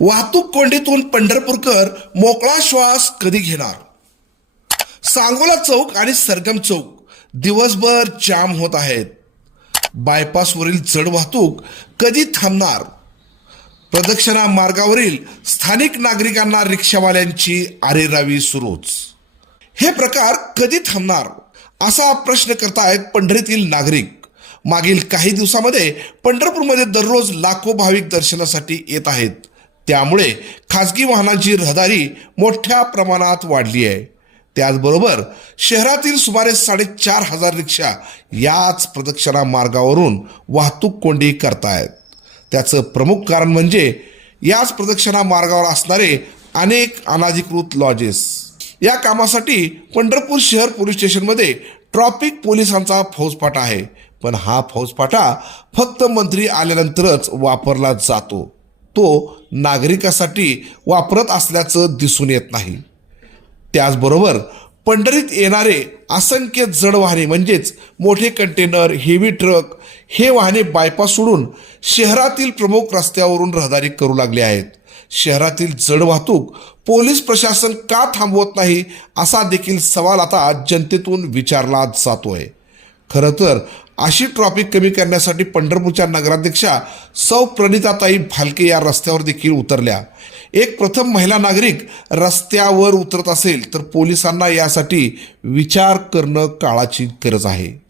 वाहतूक कोंडीतून पंढरपूरकर मोकळा श्वास कधी घेणार? सांगोला चौक आणि सरगम चौक दिवसभर जाम होत आहेत. बायपासवरील जड वाहतूक कधी थांबणार? प्रदक्षिणा मार्गावरील स्थानिक नागरिकांना रिक्षावाल्यांची आरेरावी सुरूच. हे प्रकार कधी थांबणार? असा प्रश्न करतायत पंढरीतील नागरिक. मागील काही दिवसामध्ये पंढरपूरमध्ये दररोज लाखो भाविक दर्शनासाठी येत आहेत. त्यामुळे खाजगी वाहनांची रहदारी मोठ्या प्रमाणात वाढली आहे. त्याचबरोबर शहरातील सुमारे साडेचार हजार रिक्षा याच प्रदक्षिणा मार्गावरून वाहतूक कोंडी करतायत. त्याचं प्रमुख कारण म्हणजे याच प्रदक्षिणा मार्गावर असणारे अनेक अनाधिकृत लॉजेस या कामासाठी पंढरपूर शहर पोलीस स्टेशनमध्ये ट्रॉफिक पोलिसांचा फौजफाटा आहे. पण हा फौजफाटा फक्त मंत्री आल्यानंतरच वापरला जातो. तो नागरिकासाठी वापरत असल्याचं दिसून येत नाही. त्याचबरोबर पंढरीत येणारे असंख्य जड वाहने म्हणजेच मोठे कंटेनर हेवी ट्रक हे वाहने बायपास सोडून शहरातील प्रमुख रस्त्यावरून रहदारी करू लागले आहेत. शहरातील जड वाहतूक पोलीस प्रशासन का थांबवत नाही असा देखील सवाल आता जनतेतून विचारला जातोय. खरं तर अशी ट्रॉफिक कमी करण्यासाठी पंढरपूरच्या नगराध्यक्षा सौ प्रणिताताई भालके या रस्त्यावर देखील उतरल्या. एक प्रथम महिला नागरिक रस्त्यावर उतरत असेल तर पोलिसांना यासाठी विचार करणं काळाची गरज आहे.